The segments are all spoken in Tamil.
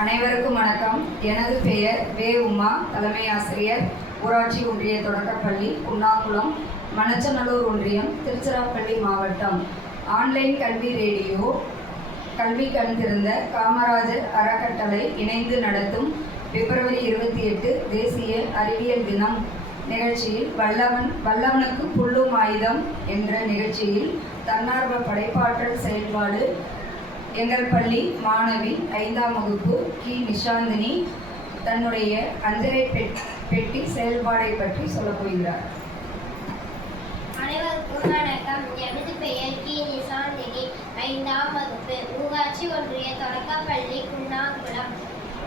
அனைவருக்கும் வணக்கம். எனது பெயர் வே. உமா, தலைமை ஆசிரியர், ஊராட்சி ஒன்றிய தொடக்கப்பள்ளி, குன்னாக்குளம், மணச்சநல்லூர் ஒன்றியம், திருச்சிராப்பள்ளி மாவட்டம். ஆன்லைன் கல்வி ரேடியோ கல்வி கண் திறந்த காமராஜர் அறக்கட்டளை இணைந்து நடத்தும் பிப்ரவரி 28 தேசிய அறிவியல் தினம் நிகழ்ச்சியில் வல்லவனுக்கு புல்லும் ஆயுதம் என்ற நிகழ்ச்சியில் தன்னார்வ படைப்பாற்றல் செயல்பாடு எங்கள் பள்ளி மாணவி 5ஆம் வகுப்பு கி. நிஷாந்தினி தன்னுடைய அஞ்சலை பெட்டி செயல்பாடை பற்றி சொல்லப் போகிறார். அனைவருக்கும் வணக்கம். எனது பெயர் கி. நிஷாந்தினி, 5ஆம் வகுப்பு, ஊராட்சி ஒன்றிய தொடக்கப்பள்ளி, குன்னாக்குளம்,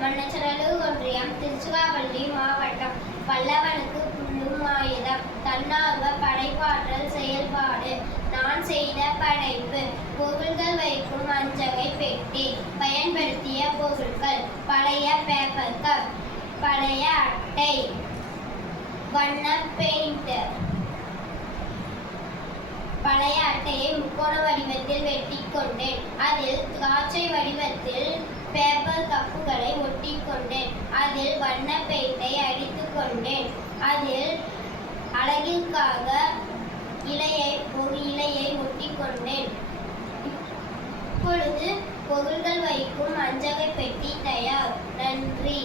மணச்சநல்லூர் ஒன்றியம், திருச்சிராப்பள்ளி மாவட்டம். வல்லவனுக்கு புல்லும் ஆயுதம் தன்னார்வ படைப்பாற்றல் செயல்பாடு. நான் செய்த படைப்பு: பொருள்கள் வைக்கும் அஞ்சகை பெட்டி. பயன்படுத்திய பொருட்கள்: பழைய பேப்பர் கப், பழைய அட்டை, வண்ண பெயிண்ட். பழைய அட்டையை முக்கோண வடிவத்தில் வெட்டி கொண்டேன். அதில் திராட்சை வடிவத்தில் பேப்பர் கப்புகளை ஒட்டி கொண்டேன். அதில் வண்ண பெயிண்டை அடித்து கொண்டேன். அதில் அழகிற்காக ஒரு இலையை ஒட்டி கொண்டேன். இப்பொழுது பொருள்கள் வைக்கும் அஞ்சகை பெட்டி தயார். நன்றி.